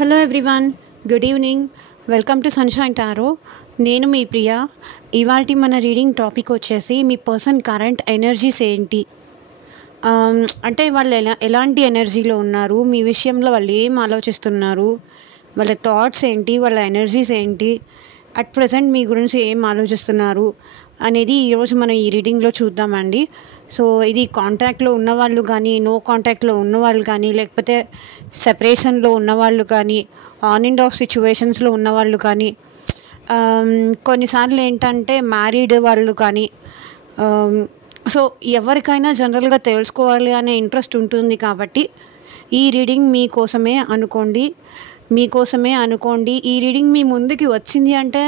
Hello everyone, good evening. Welcome to sunshine tarot. నేను మీ ప్రియా. ఇవాల్టి మన రీడింగ్ టాపిక్ వచ్చేసి మీ పర్సన్ కరెంట్ ఎనర్జీస్ ఏంటి, అంటే వాళ్ళు ఎలాంటి ఎనర్జీలో ఉన్నారు, మీ విషయంలో వాళ్ళు ఏం ఆలోచిస్తున్నారు, వాళ్ళ థాట్స్ ఏంటి, వాళ్ళ ఎనర్జీస్ ఏంటి, అట్ ప్రజెంట్ మీ గురించి ఏం ఆలోచిస్తున్నారు అనేది ఈరోజు మనం ఈ రీడింగ్లో చూద్దామండి. సో ఇది కాంటాక్ట్లో ఉన్నవాళ్ళు కానీ, నో కాంటాక్ట్లో ఉన్నవాళ్ళు కానీ, లేకపోతే సెపరేషన్లో ఉన్నవాళ్ళు కానీ, ఆన్ అండ్ ఆఫ్ సిచ్యువేషన్స్లో ఉన్నవాళ్ళు కానీ, కొన్నిసార్లు ఏంటంటే మ్యారీడ్ వాళ్ళు కానీ, సో ఎవరికైనా జనరల్గా తెలుసుకోవాలి అనే ఇంట్రెస్ట్ ఉంటుంది. కాబట్టి ఈ రీడింగ్ మీకోసమే అనుకోండి. ఈ రీడింగ్ మీ ముందుకి వచ్చింది అంటే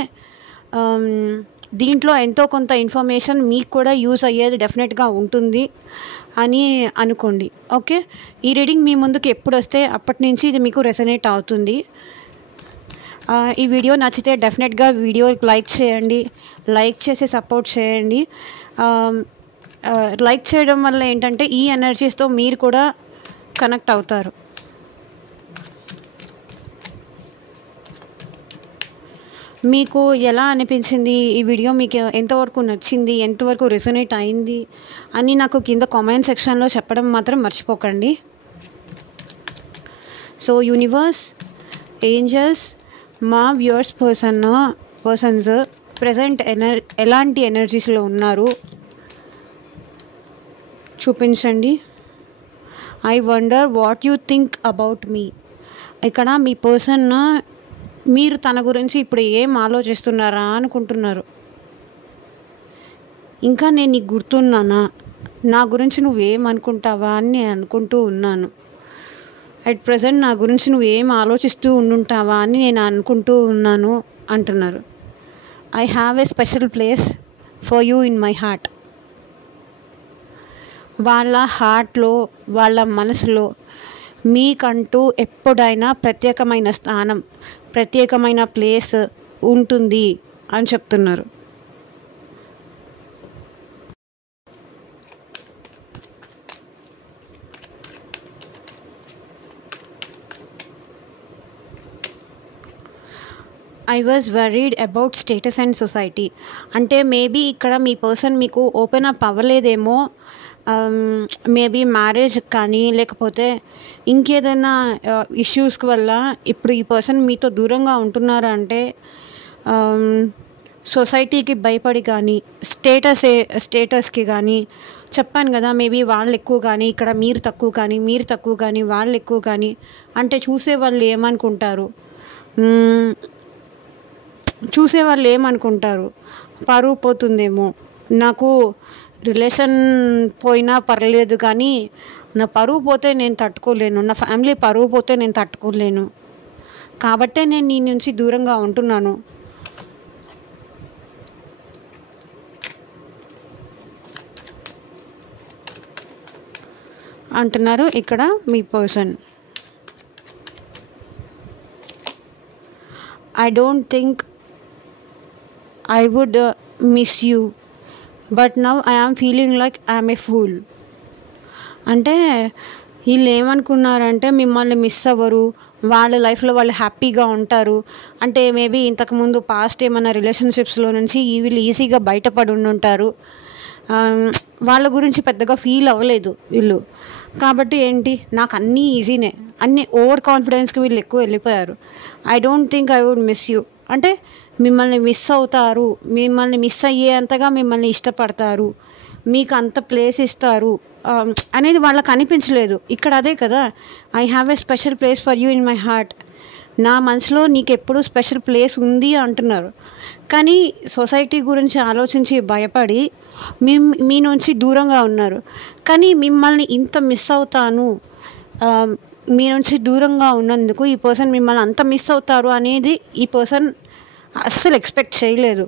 దీంట్లో ఎంతో కొంత ఇన్ఫర్మేషన్ మీకు కూడా యూజ్ అయ్యేది డెఫినెట్గా ఉంటుంది అని అనుకోండి. ఓకే, ఈ రీడింగ్ మీ ముందుకు ఎప్పుడు వస్తే అప్పటి నుంచి ఇది మీకు రెసనేట్ అవుతుంది. ఈ వీడియో నచ్చితే డెఫినెట్గా వీడియో లైక్ చేయండి, లైక్ చేసి సపోర్ట్ చేయండి. లైక్ చేయడం వల్ల ఏంటంటే ఈ ఎనర్జీస్తో మీరు కూడా కనెక్ట్ అవుతారు. మీకు ఎలా అనిపించింది ఈ వీడియో, మీకు ఎంతవరకు నచ్చింది, ఎంతవరకు రెసనేట్ అయింది అని నాకు కింద కామెంట్ సెక్షన్లో చెప్పడం మాత్రం మర్చిపోకండి. సో యూనివర్స్, ఏంజల్స్, మా వ్యూవర్స్ పర్సన్స్ ప్రజెంట్ ఎలాంటి ఎనర్జీస్లో ఉన్నారు చూపించండి. I wonder what you think about me. ఇక్కడ మీ పర్సన్ మీరు తన గురించి ఇప్పుడు ఏం ఆలోచిస్తున్నారా అనుకుంటున్నారు. ఇంకా నేను నీకు గుర్తున్నానా, నా గురించి నువ్వేం అనుకుంటావా అని నేను అనుకుంటూ ఉన్నాను. అట్ ప్రజెంట్ నా గురించి నువ్వేం ఆలోచిస్తూ ఉండుంటావా అని నేను అనుకుంటూ ఉన్నాను అంటున్నారు. I have a special place for you in my heart. వాళ్ళ హార్ట్లో, వాళ్ళ మనసులో మీకంటూ ఎప్పుడైనా ప్రత్యేకమైన స్థానం, ప్రత్యేకమైన ప్లేస్ ఉంటుంది అని చెప్తున్నారు. I was worried about status and society. అంటే మేబీ ఇక్కడ మీ పర్సన్ మీకు ఓపెన్ అప్ అవ్వలేదేమో. మేబీ మ్యారేజ్ కానీ, లేకపోతే ఇంకేదైనా ఇష్యూస్కి వల్ల ఇప్పుడు ఈ పర్సన్ మీతో దూరంగా ఉంటున్నారా అంటే సొసైటీకి భయపడి కానీ, స్టేటస్కి కానీ, చెప్పాను కదా మేబీ వాళ్ళు ఎక్కువ కానీ, ఇక్కడ మీరు తక్కువ కానీ వాళ్ళు ఎక్కువ కానీ, అంటే చూసేవాళ్ళు ఏమనుకుంటారు, పరువు పోతుందేమో, నాకు రిలేషన్ పోయినా పర్లేదు కానీ నా పరువు పోతే నేను తట్టుకోలేను, నా ఫ్యామిలీ పరువు పోతే నేను తట్టుకోలేను, కాబట్టే నేను నీ నుంచి దూరంగా ఉంటున్నాను అంటున్నారు ఇక్కడ మీ person. I don't think I would miss you but now I am feeling like I'm a fool. అంటే వీళ్ళు ఏమనుకున్నారంటే మిమ్మల్ని మిస్ అవ్వరు, వాళ్ళ లైఫ్లో వాళ్ళు హ్యాపీగా ఉంటారు. అంటే మేబీ ఇంతకుముందు పాస్ట్ ఏమైనా రిలేషన్షిప్స్లో నుంచి వీళ్ళు ఈజీగా బయటపడి ఉంటారు. వాళ్ళ గురించి పెద్దగా ఫీల్ అవ్వలేదు వీళ్ళు. కాబట్టి ఏంటి, నాకు అన్నీ ఈజీనే, అన్నీ ఓవర్ కాన్ఫిడెన్స్కి వీళ్ళు ఎక్కువ వెళ్ళిపోయారు. I don't think I would miss you అంటే మిమ్మల్ని మిస్ అవుతారు, మిమ్మల్ని మిస్ అయ్యేంతగా మిమ్మల్ని ఇష్టపడతారు, మీకు అంత ప్లేస్ ఇస్తారు అనేది వాళ్ళకి అనిపించలేదు. ఇక్కడ అదే కదా, I have a special place for you in my heart. నా మనసులో నీకు ఎప్పుడూ స్పెషల్ ప్లేస్ ఉంది అంటున్నారు. కానీ సొసైటీ గురించి ఆలోచించి భయపడి మీ నుంచి దూరంగా ఉన్నారు. కానీ మిమ్మల్ని ఇంత మిస్ అవుతాను, మీ నుంచి దూరంగా ఉన్నందుకు ఈ పర్సన్ మిమ్మల్ని అంత మిస్ అవుతారు అనేది ఈ పర్సన్ అస్సలు ఎక్స్పెక్ట్ చేయలేదు.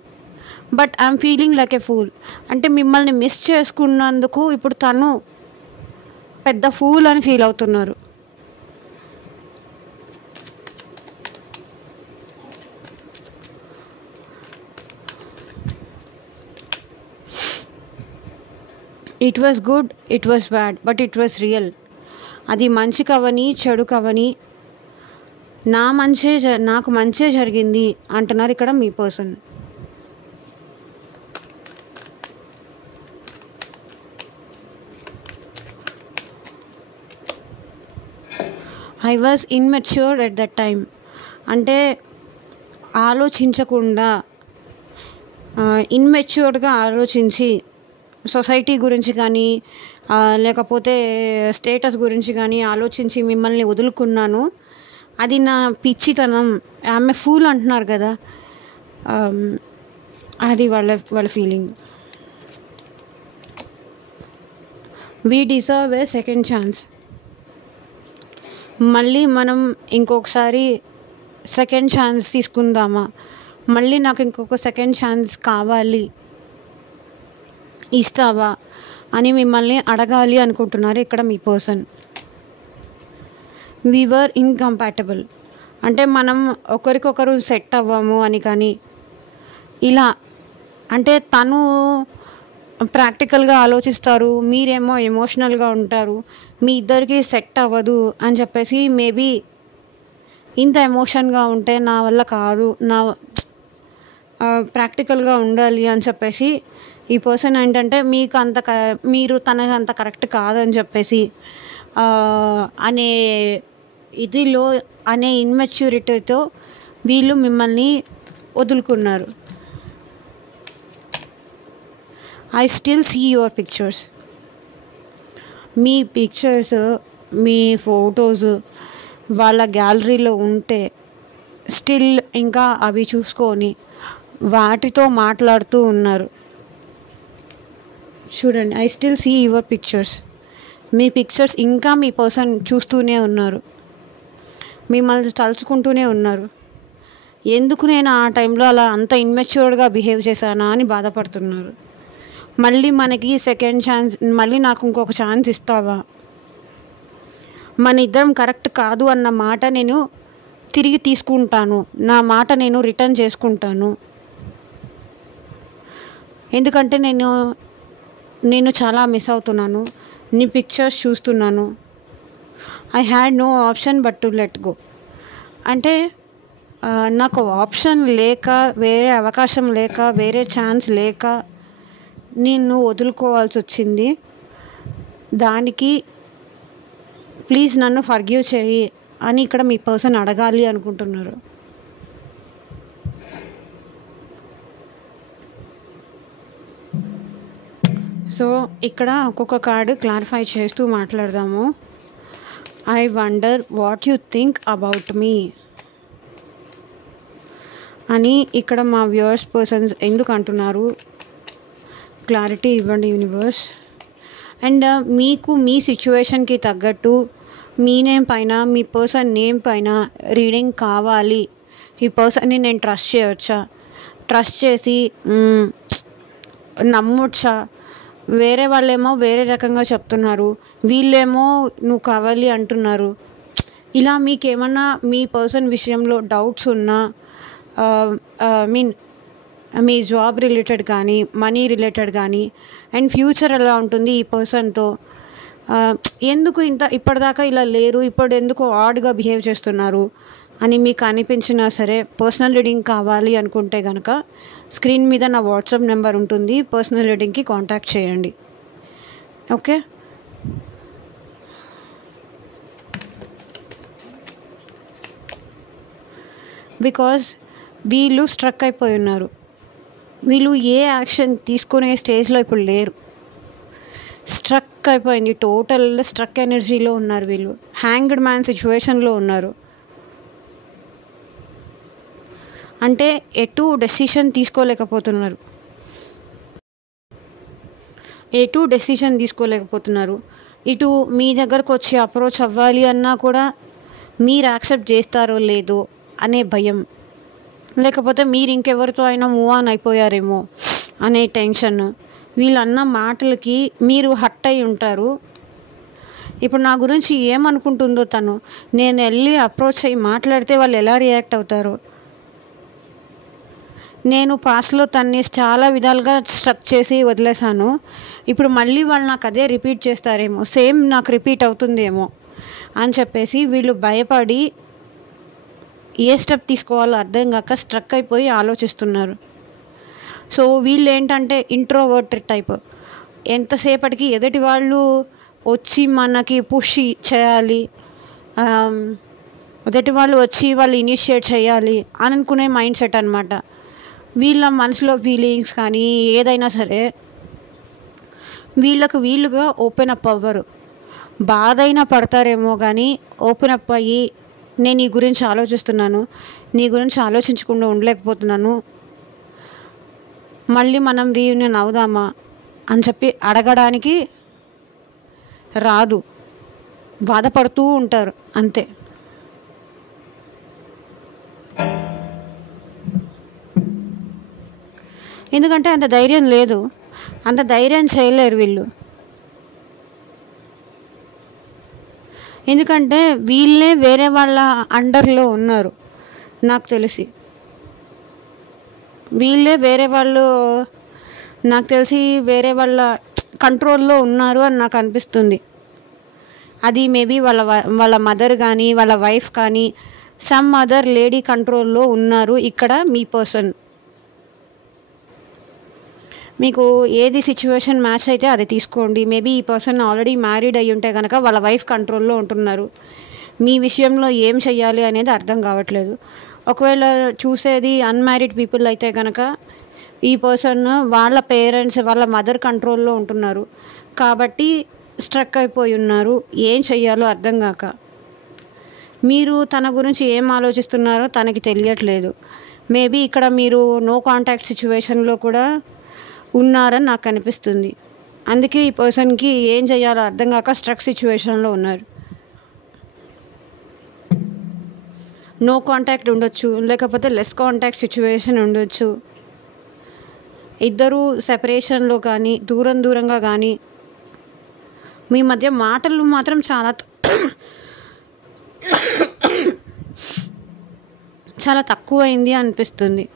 But I'm feeling like A fool అంటే మిమ్మల్ని మిస్ చేసుకున్నందుకు ఇప్పుడు తను పెద్ద ఫూల్ అని ఫీల్ అవుతున్నారు. It was good, it was bad, but it was real. అది మంచి కవని, చెడు కవని, నాకు మంచే జరిగింది అంటున్నారు ఇక్కడ మీ person. I was immature at that time. అంటే ఆలోచించకుండా ఇన్మెచ్యూర్డ్గా ఆలోచించి సొసైటీ గురించి కానీ లేకపోతే స్టేటస్ గురించి కానీ ఆలోచించి మిమ్మల్ని వదులుకున్నాను. అది నా పిచ్చితనం. ఆమె ఫూల్ అంటున్నారు కదా, అది వాళ్ళ feeling. We deserve A second chance. మళ్ళీ మనం ఇంకొకసారి సెకండ్ ఛాన్స్ తీసుకుందామా, మళ్ళీ నాకు ఇంకొక సెకండ్ ఛాన్స్ కావాలి, ఇస్తావా అని మిమ్మల్ని అడగాలి అనుకుంటున్నారు ఇక్కడ మీ పర్సన్. వీ వర్ ఇన్కంపాటబుల్ అంటే మనం ఒకరికొకరు సెట్ అవ్వము అని. కానీ ఇలా అంటే తను ప్రాక్టికల్గా ఆలోచిస్తారు, మీరేమో ఎమోషనల్గా ఉంటారు, మీ ఇద్దరికి సెట్ అవ్వదు అని చెప్పేసి మేబీ ఇంత ఎమోషన్గా ఉంటే నా వల్ల కాదు, నా ప్రాక్టికల్గా ఉండాలి అని చెప్పేసి ఈ పర్సన్ ఏంటంటే మీరు తనకు అంత కరెక్ట్ కాదని చెప్పేసి అనే ఇదిలో అనే ఇన్మెచ్యూరిటీతో వీళ్ళు మిమ్మల్ని వదులుకున్నారు. I still see your pictures. మీ పిక్చర్స్, మీ ఫొటోస్ వాళ్ళ గ్యాలరీలో ఉంటే స్టిల్ ఇంకా అవి చూసుకొని వాటితో మాట్లాడుతూ ఉన్నారు. చూడండి, I still see your pictures. మీ పిక్చర్స్ ఇంకా మీ పర్సన్ చూస్తూనే ఉన్నారు, మిమ్మల్ని తలుచుకుంటూనే ఉన్నారు. ఎందుకు నేను ఆ టైంలో అలా అంత ఇన్మెచ్యూర్డ్గా బిహేవ్ చేశానా అని బాధపడుతున్నారు. మళ్ళీ మనకి సెకండ్ ఛాన్స్, మళ్ళీ నాకు ఇంకొక ఛాన్స్ ఇస్తావా, మన ఇద్దరం కరెక్ట్ కాదు అన్న మాట నేను తిరిగి తీసుకుంటాను, నా మాట నేను రిటర్న్ చేసుకుంటాను. ఎందుకంటే నేను చాలా మిస్ అవుతున్నాను, నీ పిక్చర్స్ చూస్తున్నాను. I had no option but to let go. అంటే నాకు ఆప్షన్ లేక, వేరే అవకాశం లేక, వేరే ఛాన్స్ లేక నిన్ను వదులుకోవాల్సి వచ్చింది. దానికి ప్లీజ్ నన్ను ఫర్గివ్ చేయి అని ఇక్కడ మీ పర్సన్ అడగాలి అనుకుంటున్నారు. సో ఇక్కడ ఒక్కొక్క కార్డు క్లారిఫై చేస్తూ మాట్లాడదాము. I wonder what you think about me అని ఇక్కడ మా వ్యూవర్స్ పర్సన్స్ ఎందుకు అంటున్నారు, క్లారిటీ ఇవ్వండి యూనివర్స్. అండ్ మీకు మీ సిచ్యువేషన్కి తగ్గట్టు మీ నేమ్ పైన, మీ పర్సన్ నేమ్ పైన రీడింగ్ కావాలి. ఈ పర్సన్ని నేను ట్రస్ట్ చేయవచ్చా, ట్రస్ట్ చేసి నమ్మొచ్చా? వేరే వాళ్ళేమో వేరే రకంగా చెప్తున్నారు, వీళ్ళేమో నువ్వు కావాలి అంటున్నారు. ఇలా మీకేమన్నా మీ పర్సన్ విషయంలో డౌట్స్ ఉన్నా, మీ జాబ్ రిలేటెడ్ కానీ, మనీ రిలేటెడ్ కానీ, అండ్ ఫ్యూచర్ ఎలా ఉంటుంది ఈ పర్సన్తో, ఎందుకు ఇప్పటిదాకా ఇలా లేరు, ఇప్పుడు ఎందుకు ఆడ్గా బిహేవ్ చేస్తున్నారు అని మీకు అనిపించినా సరే, పర్సనల్ రీడింగ్ కావాలి అనుకుంటే కనుక స్క్రీన్ మీద నా వాట్సాప్ నెంబర్ ఉంటుంది, పర్సనల్ రీడింగ్కి కాంటాక్ట్ చేయండి. ఓకే, బికాజ్ వీళ్ళు స్ట్రక్ అయిపోయి ఉన్నారు. వీళ్ళు ఏ యాక్షన్ తీసుకునే స్టేజ్లో ఇప్పుడు లేరు, స్ట్రక్ అయిపోయింది, టోటల్ స్ట్రక్ ఎనర్జీలో ఉన్నారు వీళ్ళు. హ్యాంగ్డ్ మ్యాన్ సిచ్యువేషన్లో ఉన్నారు. అంటే ఎటు డెసిషన్ తీసుకోలేకపోతున్నారు, ఇటు మీ దగ్గరకు వచ్చి అప్రోచ్ అవ్వాలి అన్నా కూడా మీరు యాక్సెప్ట్ చేస్తారో లేదో అనే భయం, లేకపోతే మీరు ఇంకెవరితో అయినా మూవ్ ఆన్ అయిపోయారేమో అనే టెన్షన్. వీళ్ళన్న మాటలకి మీరు హర్ట్ అయి ఉంటారు. ఇప్పుడు నా గురించి ఏమనుకుంటుందో తను, నేను వెళ్ళి అప్రోచ్ అయ్యి మాట్లాడితే వాళ్ళు ఎలా రియాక్ట్ అవుతారో. నేను పాస్ట్లో తన్ని చాలా విధాలుగా స్ట్రక్ చేసి వదిలేశాను, ఇప్పుడు మళ్ళీ వాళ్ళు నాకు అదే రిపీట్ చేస్తారేమో, సేమ్ నాకు రిపీట్ అవుతుందేమో అని చెప్పేసి వీళ్ళు భయపడి ఏ స్టెప్ తీసుకోవాలో అర్థం కాక స్ట్రక్ అయిపోయి ఆలోచిస్తున్నారు. సో వీళ్ళు ఏంటంటే ఇంట్రోవర్ట్ టైప్. ఎంతసేపటికి ఎదుటి వాళ్ళు వచ్చి మనకి పుష్ చేయాలి, ఎదుటి వాళ్ళు వచ్చి వాళ్ళు ఇనిషియేట్ చేయాలి అని అనుకునే మైండ్ సెట్ అనమాట. వీళ్ళ మనసులో ఫీలింగ్స్ కానీ ఏదైనా సరే వీళ్ళుగా ఓపెన్ అప్ అవ్వరు. బాధ అయినా పడతారేమో కానీ ఓపెన్ అప్ అయ్యి నేను నీ గురించి ఆలోచిస్తున్నాను, నీ గురించి ఆలోచించకుండా ఉండలేకపోతున్నాను, మళ్ళీ మనం రీయూనియన్ అవుదామా అని చెప్పి అడగడానికి రాదు. బాధపడుతూ ఉంటారు అంతే. ఎందుకంటే అంత ధైర్యం లేదు, అంత ధైర్యం చేయలేరు వీళ్ళు. ఎందుకంటే వీళ్ళే వేరే వాళ్ళ అండర్లో ఉన్నారు. నాకు తెలిసి వీళ్ళే వేరే వాళ్ళు, నాకు తెలిసి వేరే వాళ్ళ కంట్రోల్లో ఉన్నారు అని నాకు అనిపిస్తుంది. అది మేబీ వాళ్ళ మదర్ కానీ వాళ్ళ వైఫ్ కానీ సమ్ అదర్ లేడీ కంట్రోల్లో ఉన్నారు. ఇక్కడ మీ పర్సన్ మీకు ఏది సిచ్యువేషన్ మ్యాచ్ అయితే అది తీసుకోండి. మేబీ ఈ పర్సన్ ఆల్రెడీ మ్యారీడ్ అయ్యి ఉంటే కనుక వాళ్ళ వైఫ్ కంట్రోల్లో ఉంటున్నారు. మీ విషయంలో ఏం చెయ్యాలి అనేది అర్థం కావట్లేదు. ఒకవేళ చూసేది అన్మ్యారీడ్ పీపుల్ అయితే కనుక ఈ పర్సన్ వాళ్ళ పేరెంట్స్ వాళ్ళ మదర్ కంట్రోల్లో ఉంటున్నారు కాబట్టి స్ట్రక్ అయిపోయి ఉన్నారు. ఏం చెయ్యాలో అర్థం కాక మీరు తన గురించి ఏం ఆలోచిస్తున్నారో తనకి తెలియట్లేదు. మేబీ ఇక్కడ మీరు నో కాంటాక్ట్ సిచ్యువేషన్లో కూడా ఉన్నారని నాకు అనిపిస్తుంది. అందుకే ఈ పర్సన్కి ఏం చేయాలో అర్థం కాక స్ట్రక్ సిచ్యువేషన్లో ఉన్నారు. నో కాంటాక్ట్ ఉండొచ్చు, లేకపోతే లెస్ కాంటాక్ట్ సిచ్యువేషన్ ఉండొచ్చు. ఇద్దరు సెపరేషన్లో కానీ దూరంగా కానీ మీ మధ్య మాటలు మాత్రం చాలా తక్కువైంది అనిపిస్తుంది.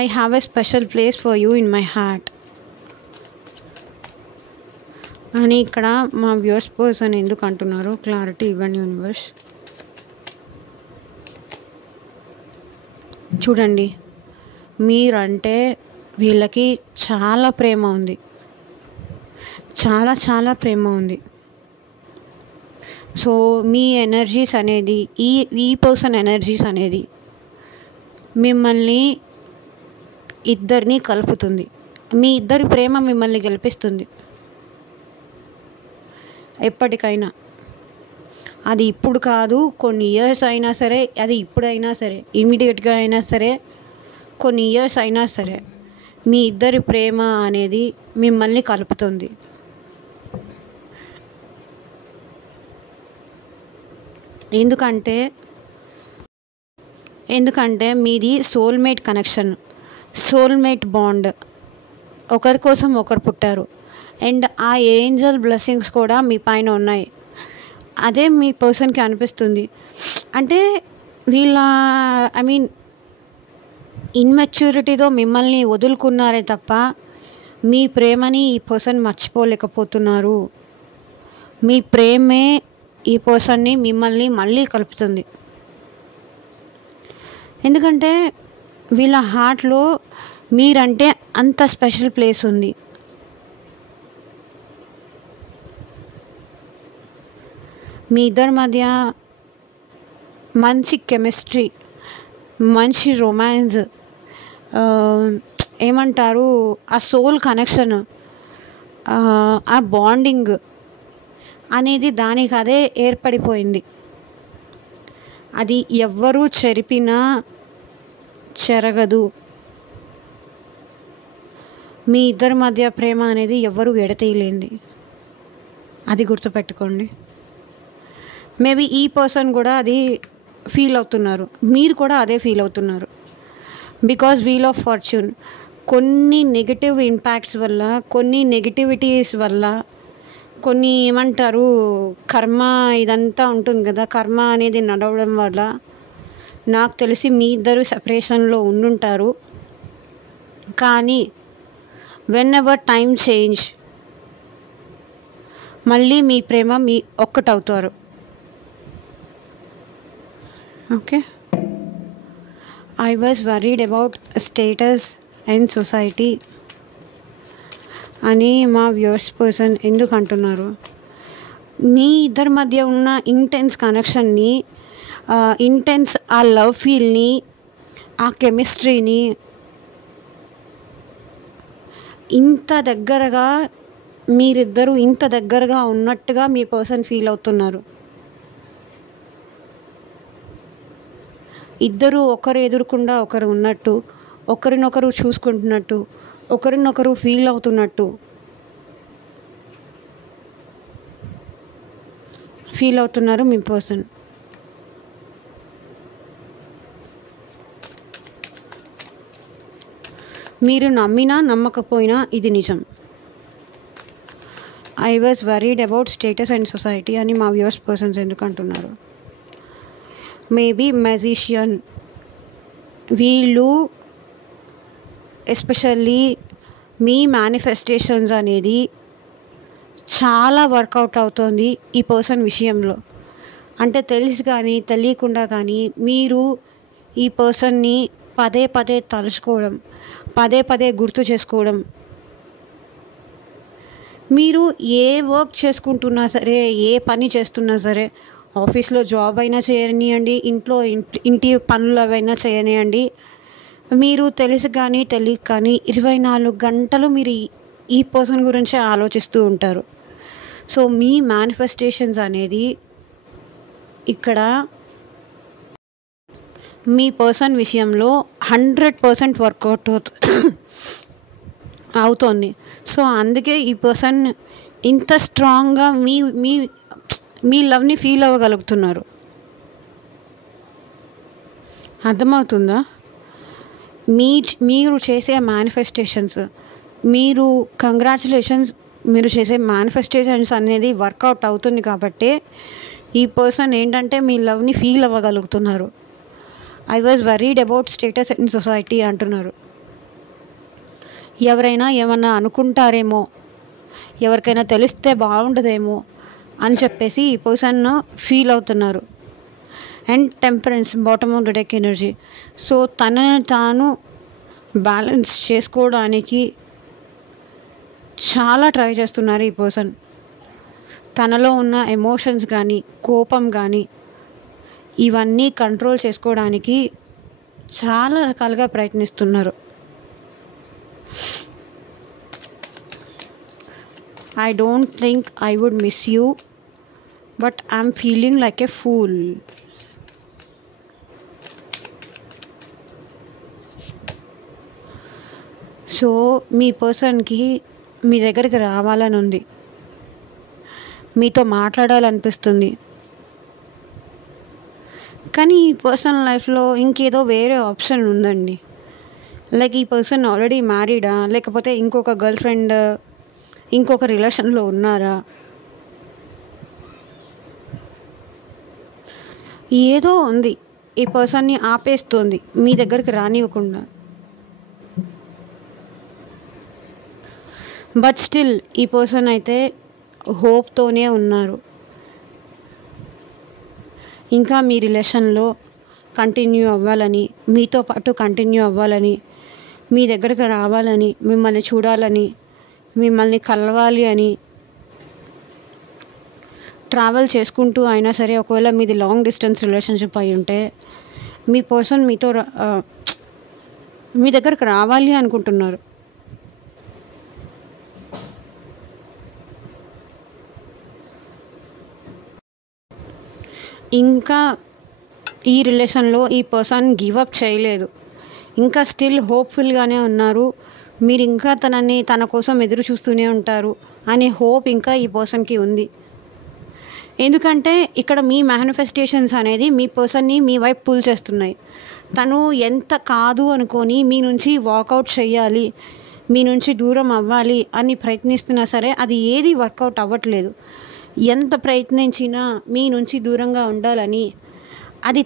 I have a special place for you in my heart అని ఇక్కడ మా వ్యూవర్స్ పర్సన్ ఎందుకు అంటున్నారు క్లారిటీ ఇవ్వండి యూనివర్స్. చూడండి, మీరంటే వీళ్ళకి చాలా ప్రేమ ఉంది, చాలా ప్రేమ ఉంది. సో మీ ఎనర్జీస్ అనేది ఈ పర్సన్ ఎనర్జీస్ అనేది మిమ్మల్ని ఇద్దరిని కలుపుతుంది. మీ ఇద్దరి ప్రేమ మిమ్మల్ని గెలిపిస్తుంది ఎప్పటికైనా. అది ఇప్పుడు కాదు, కొన్ని ఇయర్స్ అయినా సరే, అది ఇప్పుడైనా సరే, ఇమీడియట్గా అయినా సరే, కొన్ని ఇయర్స్ అయినా సరే మీ ఇద్దరి ప్రేమ అనేది మిమ్మల్ని కలుపుతుంది. ఎందుకంటే మీది సోల్మేట్ కనెక్షన్, సోల్మేట్ బాండ్. ఒకరి కోసం ఒకరు పుట్టారు. అండ్ ఆ ఏంజల్ బ్లెస్సింగ్స్ కూడా మీ పైన ఉన్నాయి. అదే మీ పర్సన్కి అనిపిస్తుంది. అంటే వీళ్ళ ఇన్మెచ్యూరిటీతో మిమ్మల్ని వదులుకున్నారే తప్ప మీ ప్రేమని ఈ పర్సన్ మర్చిపోలేకపోతున్నారు. మీ ప్రేమే ఈ పర్సన్ని మిమ్మల్ని మళ్ళీ కలుపుతుంది. ఎందుకంటే వీళ్ళ హార్ట్లో మీరంటే అంత స్పెషల్ ప్లేస్ ఉంది. మీ ఇద్దరి మధ్య మంచి కెమిస్ట్రీ, మంచి రొమాన్స్, ఏమంటారు, ఆ సోల్ కనెక్షన్, ఆ బాండింగ్ అనేది దానికి అదే ఏర్పడిపోయింది. అది ఎవ్వరూ చెరిపినా చెరగదు. మీ ఇద్దరి మధ్య ప్రేమ అనేది ఎవ్వరూ విడతీయలేంది. అది గుర్తుపెట్టుకోండి. మేబీ ఈ పర్సన్ కూడా అది ఫీల్ అవుతున్నారు, మీరు కూడా అదే ఫీల్ అవుతున్నారు. బికాజ్ వీల్ ఆఫ్ ఫార్చ్యూన్ కొన్ని నెగిటివ్ ఇంపాక్ట్స్ వల్ల, కొన్ని నెగిటివిటీస్ వల్ల, కొన్ని ఏమంటారు కర్మ, ఇదంతా ఉంటుంది కదా, కర్మ అనేది నడవడం వల్ల నాకు తెలిసి మీ ఇద్దరు సెపరేషన్లో ఉండుంటారు. కానీ వెన్ ఎవర్ టైం చేంజ్, మళ్ళీ మీ ప్రేమ మీ ఒక్కటవుతారు. Okay. I was worried about status and society అని మా వ్యూవర్స్ పర్సన్ ఎందుకు అంటున్నారు? మీ ఇద్దరి మధ్య ఉన్న ఇంటెన్స్ కనెక్షన్ని, ఇంటెన్స్ ఆ లవ్ ఫీల్ని, ఆ కెమిస్ట్రీని ఇంత దగ్గరగా మీరిద్దరూ ఇంత దగ్గరగా ఉన్నట్టుగా మీ పర్సన్ ఫీల్ అవుతున్నారు. ఇద్దరు ఒకరు ఎదురుకుండా ఒకరు ఉన్నట్టు, ఒకరినొకరు చూసుకుంటున్నట్టు, ఒకరినొకరు ఫీల్ అవుతున్నట్టు ఫీల్ అవుతున్నారు మీ పర్సన్. మీరు నమ్మినా నమ్మకపోయినా ఇది నిజం. I was worried about status and society అని మా వ్యూవర్స్ పర్సన్స్ ఎందుకు అంటున్నారు? మేబీ మ్యాజిషియన్ వీళ్ళు ఎస్పెషల్లీ మీ మేనిఫెస్టేషన్స్ అనేది చాలా వర్కౌట్ అవుతుంది ఈ పర్సన్ విషయంలో. అంటే తెలిసి కానీ తెలియకుండా కానీ మీరు ఈ పర్సన్ని పదే పదే తలుచుకోవడం, పదే పదే గుర్తు చేసుకోవడం, మీరు ఏ వర్క్ చేసుకుంటున్నా సరే, ఏ పని చేస్తున్నా సరే, ఆఫీస్లో జాబ్ అయినా చేయనియండి, ఇంట్లో ఇంటి పనులు అవైనా చేయనియండి, మీరు తెలిసి కానీ తెలియక కానీ 24 గంటలు మీరు ఈ పర్సన్ గురించి ఆలోచిస్తూ ఉంటారు. సో మీ మేనిఫెస్టేషన్స్ అనేది ఇక్కడ మీ పర్సన్ విషయంలో 100% వర్కౌట్ అవుతుంది. సో అందుకే ఈ పర్సన్ ఇంత స్ట్రాంగ్గా మీ మీ మీ లవ్ని ఫీల్ అవ్వగలుగుతున్నారు. అర్థమవుతుందా? మీరు చేసే మేనిఫెస్టేషన్స్, మీరు కంగ్రాచులేషన్స్, మీరు చేసే మేనిఫెస్టేషన్స్ అనేది వర్కౌట్ అవుతుంది కాబట్టి ఈ పర్సన్ ఏంటంటే మీ లవ్ని ఫీల్ అవ్వగలుగుతున్నారు. I was worried about status in society అంటున్నారు. ఎవరైనా ఏమన్నా అనుకుంటారేమో, ఎవరికైనా తెలిస్తే బాగుండదేమో అని చెప్పేసి ఈ పర్సన్ ఫీల్ అవుతున్నారు. And temperance, bottom of the deck energy. So తనని తాను బ్యాలెన్స్ చేసుకోవడానికి చాలా ట్రై చేస్తున్నారు ఈ పర్సన్. తనలో ఉన్న ఎమోషన్స్ కానీ, కోపం కానీ ఇవన్నీ కంట్రోల్ చేసుకోవడానికి చాలా రకాలుగా ప్రయత్నిస్తున్నారు. I don't think I would miss you, but I'm feeling like a fool. So మీ పర్సన్కి మీ దగ్గరికి రావాలని ఉంది, మీతో మాట్లాడాలనిపిస్తుంది. కానీ ఈ పర్సన్ లైఫ్లో ఇంకేదో వేరే ఆప్షన్ ఉందండి. లైక్ ఈ పర్సన్ ఆల్రెడీ మ్యారీడా, లేకపోతే ఇంకొక గర్ల్ ఫ్రెండ్ ఇంకొక రిలేషన్లో ఉన్నారా, ఏదో ఉంది ఈ పర్సన్ని ఆపేస్తుంది మీ దగ్గరికి రానివ్వకుండా. బట్ స్టిల్ ఈ పర్సన్ అయితే హోప్తోనే ఉన్నారు. ఇంకా మీ రిలేషన్లో కంటిన్యూ అవ్వాలని, మీతో పాటు కంటిన్యూ అవ్వాలని, మీ దగ్గరికి రావాలని, మిమ్మల్ని చూడాలని, మిమ్మల్ని కలవాలి అని ట్రావెల్ చేసుకుంటూ అయినా సరే, ఒకవేళ మీది లాంగ్ డిస్టెన్స్ రిలేషన్షిప్ అయి ఉంటే మీ పర్సన్ మీతో మీ దగ్గరికి రావాలి అనుకుంటున్నారు. ఇంకా ఈ రిలేషన్లో ఈ పర్సన్ గివ్ అప్ చేయలేదు, ఇంకా స్టిల్ హోప్ఫుల్గానే ఉన్నారు. మీరు ఇంకా తన కోసం ఎదురు చూస్తూనే ఉంటారు అనే హోప్ ఇంకా ఈ పర్సన్కి ఉంది. ఎందుకంటే ఇక్కడ మీ మేనిఫెస్టేషన్స్ అనేది మీ పర్సన్ని మీ వైపు పుల్ చేస్తున్నాయి. తను ఎంత కాదు అనుకొని మీ నుంచి వాకౌట్ చేయాలి, మీ నుంచి దూరం అవ్వాలి అని ప్రయత్నిస్తున్నా సరే అది ఏది వర్కౌట్ అవ్వట్లేదు. ఎంత ప్రయత్నించినా మీ నుంచి దూరంగా ఉండాలని, అది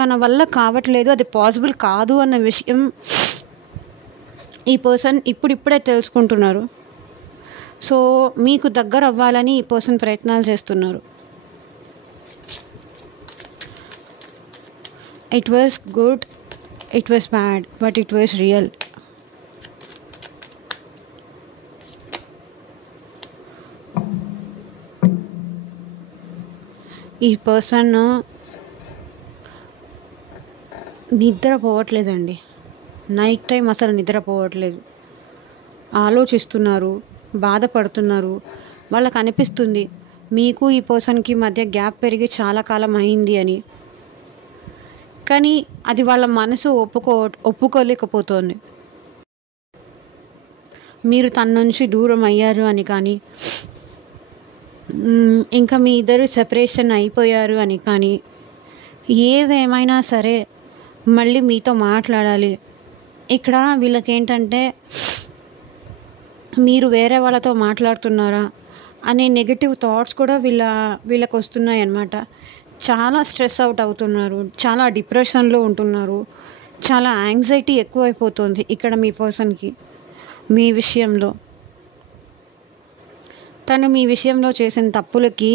తన వల్ల కావట్లేదు, అది పాసిబుల్ కాదు అన్న విషయం ఈ పర్సన్ ఇప్పుడిప్పుడే తెలుసుకుంటున్నారు. సో మీకు దగ్గర అవ్వాలని ఈ పర్సన్ ప్రయత్నాలు చేస్తున్నారు. It was good, it was bad, but it was real. ఈ పర్సన్ నిద్రపోవట్లేదండి. నైట్ టైం అసలు నిద్రపోవట్లేదు. ఆలోచిస్తున్నారు, బాధపడుతున్నారు. వాళ్ళకు అనిపిస్తుంది మీకు ఈ పర్సన్కి మధ్య గ్యాప్ పెరిగి చాలా కాలం అయింది అని. కానీ అది వాళ్ళ మనసు ఒప్పుకోలేకపోతుంది. మీరు తన నుంచి దూరం అయ్యారు అని కానీ, ఇంకా మీ ఇద్దరు సెపరేషన్ అయిపోయారు అని కానీ, ఏదేమైనా సరే మళ్ళీ మీతో మాట్లాడాలి. ఇక్కడ వీళ్ళకేంటంటే మీరు వేరే వాళ్ళతో మాట్లాడుతున్నారా అనే నెగటివ్ థాట్స్ కూడా వీళ్ళకి వస్తున్నాయి అన్నమాట. చాలా స్ట్రెస్ అవుట్ అవుతున్నారు, చాలా డిప్రెషన్లో ఉంటున్నారు, చాలా యాంగ్జైటీ ఎక్కువైపోతుంది ఇక్కడ మీ పర్సన్కి. మీ విషయంలో తను మీ విషయంలో చేసిన తప్పులకి,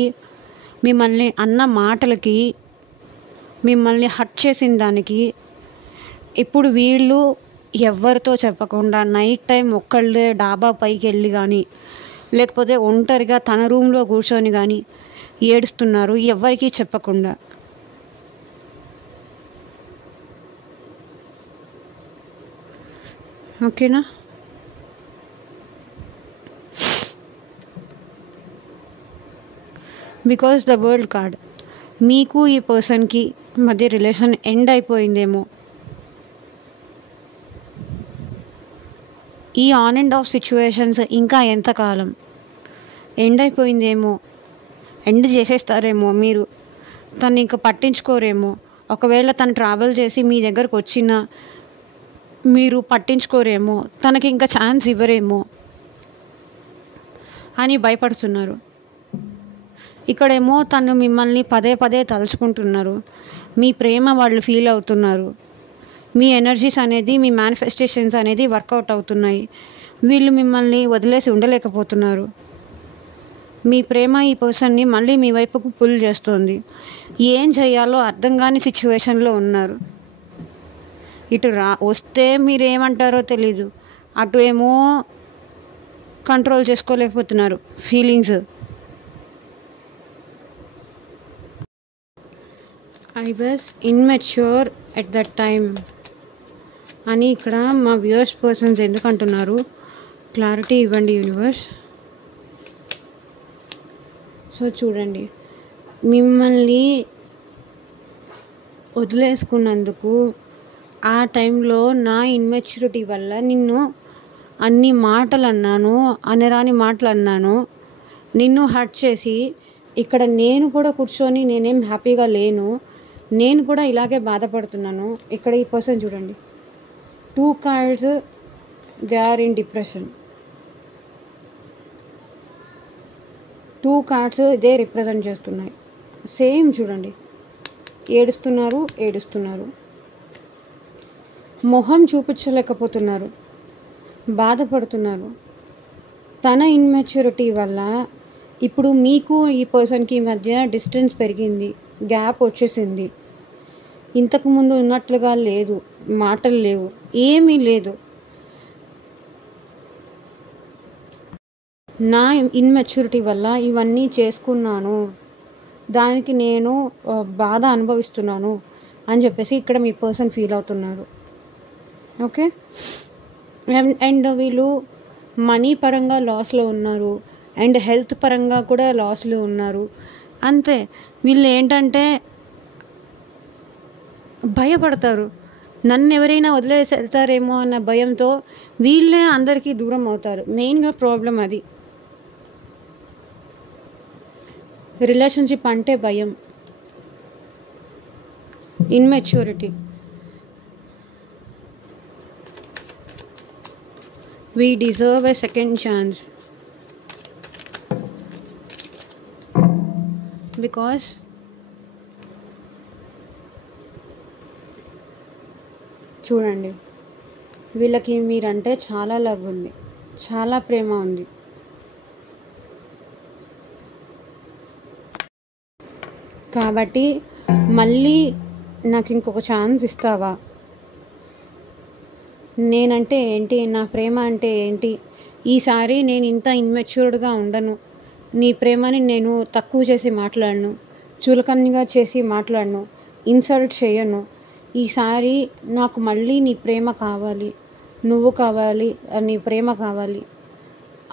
మిమ్మల్ని అన్న మాటలకి, మిమ్మల్ని హర్ట్ చేసిన దానికి ఇప్పుడు వీళ్ళు ఎవరితో చెప్పకుండా నైట్ టైం ఒక్కళ్ళే డాబా పైకి వెళ్ళి కానీ, లేకపోతే ఒంటరిగా తన రూమ్లో కూర్చొని కానీ ఏడుస్తున్నారు, ఎవరికీ చెప్పకుండా. ఓకేనా? బికాజ్ ద వరల్డ్ కార్డ్, మీకు ఈ పర్సన్కి మధ్య రిలేషన్ ఎండ్ అయిపోయిందేమో. ఈ ఆన్ అండ్ ఆఫ్ సిచ్యువేషన్స్ ఇంకా ఎంతకాలం ఎండ్ అయిపోయిందేమో, ఎండ్ చేసేస్తారేమో మీరు. తను ఇంకా పట్టించుకోరేమో. ఒకవేళ తను ట్రావెల్ చేసి మీ దగ్గరకు వచ్చినా మీరు పట్టించుకోరేమో, తనకి ఇంకా ఛాన్స్ ఇవ్వరేమో అని భయపడుతున్నారు. ఇక్కడేమో తను మిమ్మల్ని పదే పదే తలుచుకుంటున్నారు. మీ ప్రేమ వాళ్ళు ఫీల్ అవుతున్నారు. మీ ఎనర్జీస్ అనేది, మీ మేనిఫెస్టేషన్స్ అనేది వర్కౌట్ అవుతున్నాయి. వీళ్ళు మిమ్మల్ని వదిలేసి ఉండలేకపోతున్నారు. మీ ప్రేమ ఈ పర్సన్ని మళ్ళీ మీ వైపుకు పుల్ చేస్తుంది. ఏం చేయాలో అర్థం కాని సిచ్యువేషన్లో ఉన్నారు. ఇటు వస్తే మీరేమంటారో తెలీదు, అటు ఏమో కంట్రోల్ చేసుకోలేకపోతున్నారు feelings. I was immature at that time అని ఇక్కడ మా వ్యూయర్స్ పర్సన్స్ ఎందుకు అంటున్నారు, క్లారిటీ ఇవ్వండి యూనివర్స్. సో చూడండి, మిమ్మల్ని వదిలేసుకున్నందుకు ఆ టైంలో నా ఇన్మెచ్యూరిటీ వల్ల నిన్ను అన్ని మాటలు అన్నాను, అనరాని మాటలు అన్నాను, నిన్ను హర్ట్ చేసి ఇక్కడ నేను కూడా కూర్చొని నేనేం హ్యాపీగా లేను, నేను కూడా ఇలాగే బాధపడుతున్నాను. ఇక్కడ ఈ పర్సన్ చూడండి, 2 cards, they are in depression. 2 cards ఇదే రిప్రజెంట్ చేస్తున్నాయి. సేమ్ చూడండి, ఏడుస్తున్నారు, మొహం చూపించలేకపోతున్నారు, బాధపడుతున్నారు. తన ఇన్మెచ్యూరిటీ వల్ల ఇప్పుడు మీకు ఈ పర్సన్కి మధ్య డిస్టెన్స్ పెరిగింది, గ్యాప్ వచ్చేసింది. ఇంతకుముందు ఉన్నట్లుగా లేదు, మాటలు లేవు, ఏమీ లేదు. నా ఇన్మెచ్యూరిటీ వల్ల ఇవన్నీ చేసుకున్నాను, దానికి నేను బాధ అనుభవిస్తున్నాను అని చెప్పేసి ఇక్కడ మీ పర్సన్ ఫీల్ అవుతున్నారు. ఓకే, అండ్ వీళ్ళు మనీ పరంగా లాస్లో ఉన్నారు, అండ్ హెల్త్ పరంగా కూడా లాస్లో ఉన్నారు. అంతే, వీళ్ళు ఏంటంటే భయపడతారు. నన్ను ఎవరైనా వదిలేసి వెళ్తారేమో అన్న భయంతో వీళ్ళే అందరికీ దూరం అవుతారు. మెయిన్గా ప్రాబ్లం అది. రిలేషన్షిప్ అంటే భయం, immaturity. We deserve a second chance because చూడండి, వీళ్ళకి మీరంటే చాలా లవ్ ఉంది, చాలా ప్రేమ ఉంది. కాబట్టి మళ్ళీ నాకు ఇంకొక ఛాన్స్ ఇస్తావా? నేనంటే ఏంటి, నా ప్రేమ అంటే ఏంటి, ఈసారి నేను ఇంత ఇన్మెచ్యూర్డ్గా ఉండను. నీ ప్రేమని నేను తక్కువ చేసి మాట్లాడను, చులకనగా చేసి మాట్లాడను, ఇన్సల్ట్ చేయను. ఈసారి నాకు మళ్ళీ నీ ప్రేమ కావాలి, నువ్వు కావాలి, నీ ప్రేమ కావాలి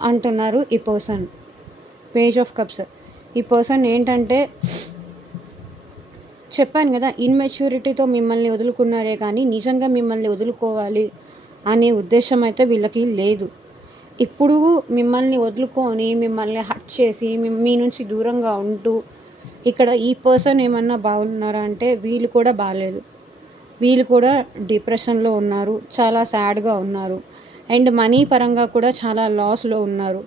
అంటున్నారు ఈ పర్సన్. Page of cups. ఈ పర్సన్ ఏంటంటే, చెప్పాను కదా, ఇన్మెచ్యూరిటీతో మిమ్మల్ని వదులుకున్నారే కానీ నిజంగా మిమ్మల్ని వదులుకోవాలి అనే ఉద్దేశం అయితే వీళ్ళకి లేదు. ఇప్పుడు మిమ్మల్ని వదులుకొని మిమ్మల్ని హర్ట్ చేసి మీ నుంచి దూరంగా ఉంటూ ఇక్కడ ఈ పర్సన్ ఏమన్నా బాగున్నారా అంటే వీళ్ళు కూడా బాగాలేదు. వీళ్ళు కూడా డిప్రెషన్లో ఉన్నారు, చాలా సాడ్గా ఉన్నారు, అండ్ మనీ పరంగా కూడా చాలా లాస్లో ఉన్నారు,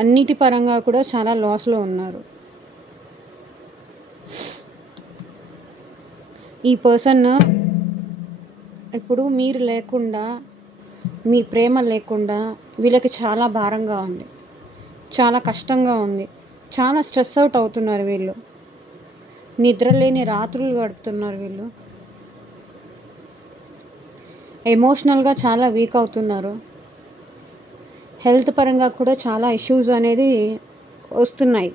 అన్నిటి పరంగా కూడా చాలా లాస్లో ఉన్నారు. ఈ పర్సన్ ఇప్పుడు మీరు లేకుండా, మీ ప్రేమ లేకుండా వీళ్ళకి చాలా భారంగా ఉంది, చాలా కష్టంగా ఉంది, చాలా స్ట్రెస్ అవుట్ అవుతున్నారు వీళ్ళు, నిద్రలేని రాత్రులు గడుపుతున్నారు వీళ్ళు, ఎమోషనల్గా చాలా వీక్ అవుతున్నారు, హెల్త్ పరంగా కూడా చాలా ఇష్యూస్ అనేది వస్తున్నాయి.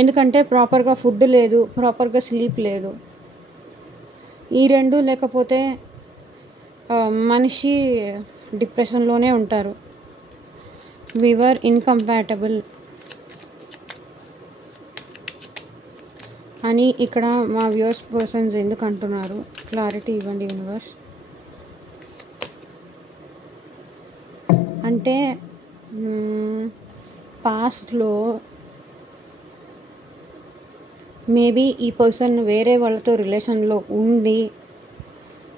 ఎందుకంటే ప్రాపర్గా ఫుడ్ లేదు, ప్రాపర్గా స్లీప్ లేదు. ఈ రెండు లేకపోతే మనిషి డిప్రెషన్లోనే ఉంటారు. వి వర్ ఇన్కంపాటబుల్ అని ఇక్కడ మా వ్యూవర్స్ పర్సన్స్ ఎందుకు అంటున్నారు, క్లారిటీ ఇవ్వండి యూనివర్స్. అంటే పాస్ట్లో మేబీ ఈ పర్సన్ వేరే వాళ్ళతో రిలేషన్లో ఉండి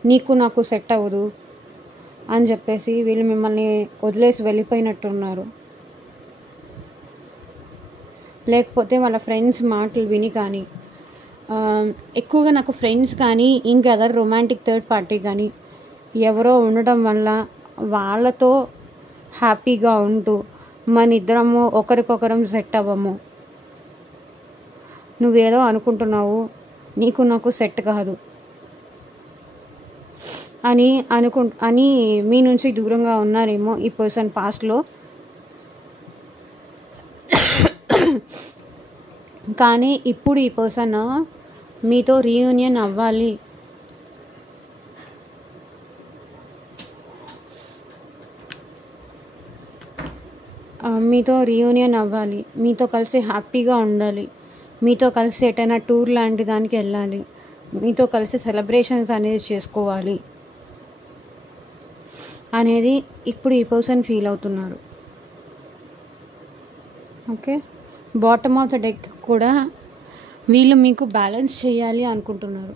నీకు నాకు సెట్ అవ్వదు అని చెప్పేసి వీళ్ళు మిమ్మల్ని వదిలేసి వెళ్ళిపోయినట్టున్నారు. లేకపోతే వాళ్ళ ఫ్రెండ్స్ మాటలు విని కానీ, ఎక్కువగా నాకు ఫ్రెండ్స్ కానీ ఇంకా అదర్ రొమాంటిక్ థర్డ్ పార్టీ కానీ ఎవరో ఉండడం వల్ల వాళ్ళతో హ్యాపీగా ఉంటూ మన ఇద్దరము ఒకరికొకరం సెట్ అవ్వము, నువ్వేదో అనుకుంటున్నావు, నీకు నాకు సెట్ కాదు అని మీ నుంచి దూరంగా ఉన్నారేమో ఈ పర్సన్ పాస్ట్లో. కానీ ఇప్పుడు ఈ పర్సన్ మీతో రీయూనియన్ అవ్వాలి, మీతో కలిసి హ్యాపీగా ఉండాలి, మీతో కలిసి ఎటైనా టూర్ లాంటి దానికి వెళ్ళాలి, మీతో కలిసి సెలబ్రేషన్స్ అనేది చేసుకోవాలి అనేది ఇప్పుడు ఈ పర్సన్ ఫీల్ అవుతున్నారు. Okay, bottom of the deck కూడా వీళ్ళు మీకు బ్యాలెన్స్ చేయాలి అనుకుంటున్నారు,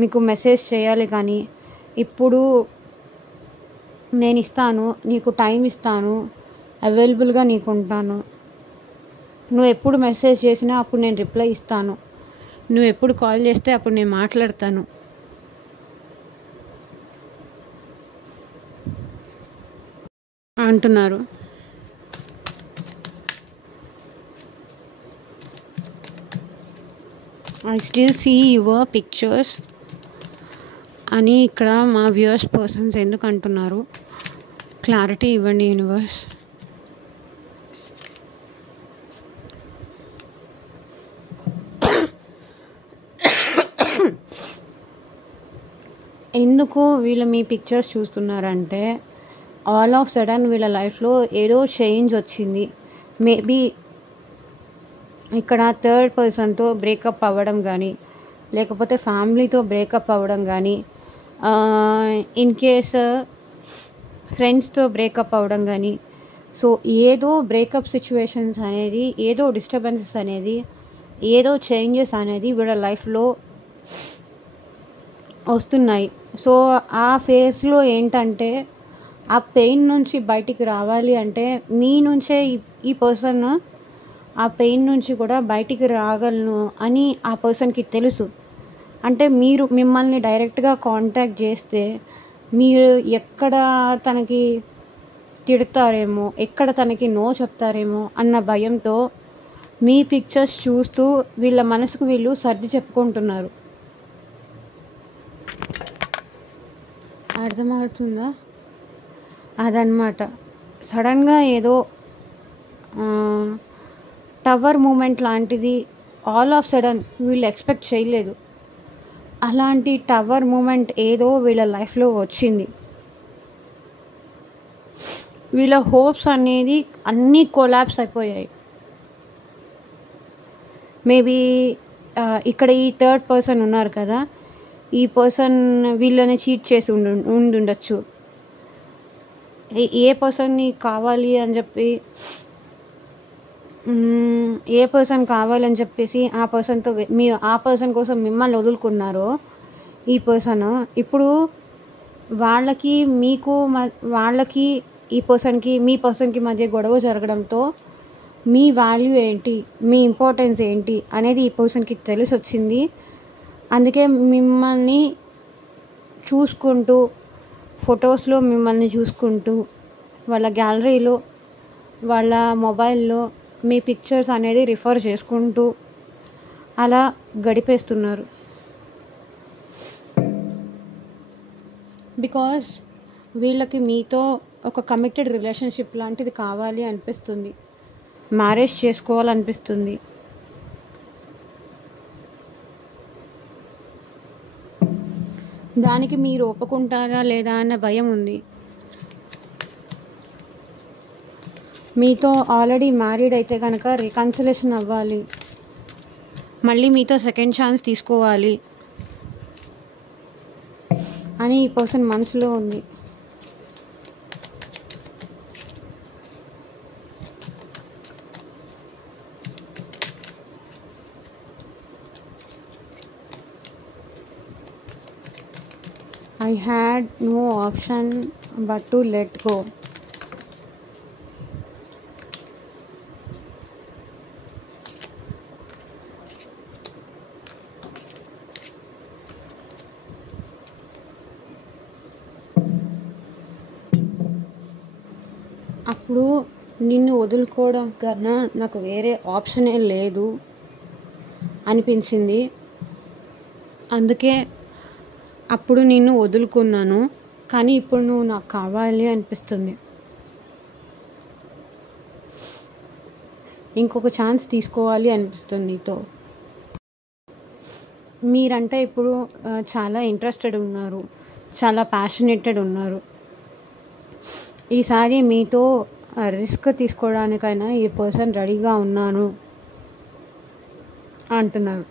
మీకు మెసేజ్ చేయాలి. కానీ ఇప్పుడు నేను ఇస్తాను, నీకు టైం ఇస్తాను, అవైలబుల్గా నీకు ఉంటాను, నువ్వు ఎప్పుడు మెసేజ్ చేసినా అప్పుడు నేను రిప్లై ఇస్తాను, నువ్వు ఎప్పుడు కాల్ చేస్తే అప్పుడు నేను మాట్లాడతాను అంటున్నారు. I still see your pictures అని ఇక్కడ మా వ్యూవర్స్ పర్సన్స్ ఎందుకు అంటున్నారు, క్లారిటీ ఇవ్వండి యూనివర్స్. ఎందుకు వీళ్ళు మీ పిక్చర్స్ చూస్తున్నారంటే ఆల్ ఆఫ్ సడన్ వీళ్ళ లైఫ్లో ఏదో చేంజ్ వచ్చింది. మేబీ ఇక్కడ థర్డ్ పర్సన్తో బ్రేకప్ అవ్వడం కానీ, లేకపోతే ఫ్యామిలీతో బ్రేకప్ అవ్వడం కానీ, ఇన్ కేస్ ఫ్రెండ్స్తో బ్రేకప్ అవ్వడం కానీ, సో ఏదో బ్రేకప్ సిచ్యువేషన్స్ అనేది, ఏదో డిస్టర్బెన్సెస్ అనేది, ఏదో చేంజెస్ అనేది వీళ్ళ లైఫ్లో వస్తున్నాయి. సో ఆ ఫేజ్లో ఏంటంటే ఆ పెయిన్ నుంచి బయటికి రావాలి అంటే మీ నుంచే ఈ పర్సన్ ఆ పెయిన్ నుంచి కూడా బయటికి రాగలను అని ఆ పర్సన్కి తెలుసు. అంటే మీరు మిమ్మల్ని డైరెక్ట్గా కాంటాక్ట్ చేస్తే మీరు ఎక్కడ తనకి తిడతారేమో, ఎక్కడ తనకి నో చెప్తారేమో అన్న భయంతో మీ పిక్చర్స్ చూస్తూ వీళ్ళ మనసుకు వీళ్ళు సర్ది చెప్పుకుంటున్నారు. అర్థమవుతుందా? అదనమాట. సడన్గా ఏదో టవర్ మూమెంట్ లాంటిది ఆల్ ఆఫ్ సడన్ వీళ్ళు ఎక్స్పెక్ట్ చేయలేదు. అలాంటి టవర్ మూమెంట్ ఏదో వీళ్ళ లైఫ్లో వచ్చింది. వీళ్ళ హోప్స్ అనేది అన్నీ కొలాప్స్ అయిపోయాయి. మేబీ ఇక్కడ ఈ థర్డ్ పర్సన్ ఉన్నారు కదా, ఈ పర్సన్ వీళ్ళని చీట్ చేసి ఉండుండొచ్చు. ఏ పర్సన్ని కావాలి అని చెప్పి ఏ పర్సన్ కావాలని చెప్పేసి ఆ పర్సన్తో ఆ పర్సన్ కోసం మిమ్మల్ని వదులుకున్నారో ఈ పర్సన్ ఇప్పుడు వాళ్ళకి ఈ పర్సన్కి మీ పర్సన్కి మధ్య గొడవ జరగడంతో మీ వాల్యూ ఏంటి, మీ ఇంపార్టెన్స్ ఏంటి అనేది ఈ పర్సన్కి తెలిసి వచ్చింది. అందుకే మిమ్మల్ని చూసుకుంటూ ఫొటోస్లో మిమ్మల్ని చూసుకుంటూ వాళ్ళ గ్యాలరీలో వాళ్ళ మొబైల్లో మీ పిక్చర్స్ అనేది రిఫర్ చేసుకుంటూ అలా గడిపేస్తున్నారు. బికాస్ వీళ్ళకి మీతో ఒక కమిటెడ్ రిలేషన్షిప్ లాంటిది కావాలి అనిపిస్తుంది, మ్యారేజ్ చేసుకోవాలనిపిస్తుంది. దానికి మీరు ఒప్పుకుంటారా లేదా అన్న భయం ఉంది. మీతో ఆల్రెడీ మ్యారీడ్ అయితే కనుక రికన్సిలేషన్ అవ్వాలి, మళ్ళీ మీతో సెకండ్ ఛాన్స్ తీసుకోవాలి అని ఈ పర్సన్ మనసులో ఉంది. I had no option but to let go. అప్పుడు నిన్ను వదులుకోవడం కన్నా నాకు వేరే ఆప్షనే లేదు అనిపించింది. అందుకే అప్పుడు నిన్ను వదులుకున్నాను, కానీ ఇప్పుడు నువ్వు నాకు కావాలి అనిపిస్తుంది. ఇంకొక ఛాన్స్ తీసుకోవాలి అనిపిస్తుంది నీతో. మీరంటే ఇప్పుడు చాలా ఇంట్రెస్టెడ్ ఉన్నారు, చాలా ప్యాషనేటెడ్ ఉన్నారు. ఈసారి మీతో రిస్క్ తీసుకోవడానికైనా ఈ పర్సన్ రెడీగా ఉన్నాను అంటున్నారు.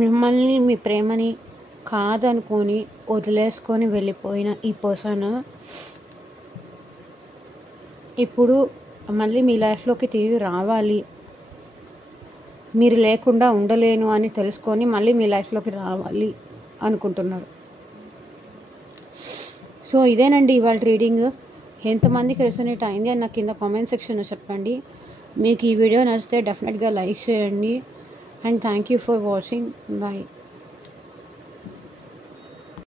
మిమ్మల్ని మీ ప్రేమని కాదనుకొని వదిలేసుకొని వెళ్ళిపోయిన ఈ పర్సన్ ఇప్పుడు మళ్ళీ మీ లైఫ్లోకి తిరిగి రావాలి, మీరు లేకుండా ఉండలేను అని తెలుసుకొని మళ్ళీ మీ లైఫ్లోకి రావాలి అనుకుంటున్నారు. సో ఇదేనండి ఇవాళ రీడింగ్. ఎంతమందికి రెసొనేట్ అయింది అని నాకు కింద కామెంట్ సెక్షన్లో చెప్పండి. మీకు ఈ వీడియో నచ్చితే డెఫినెట్గా లైక్ చేయండి. And thank you for watching. Bye.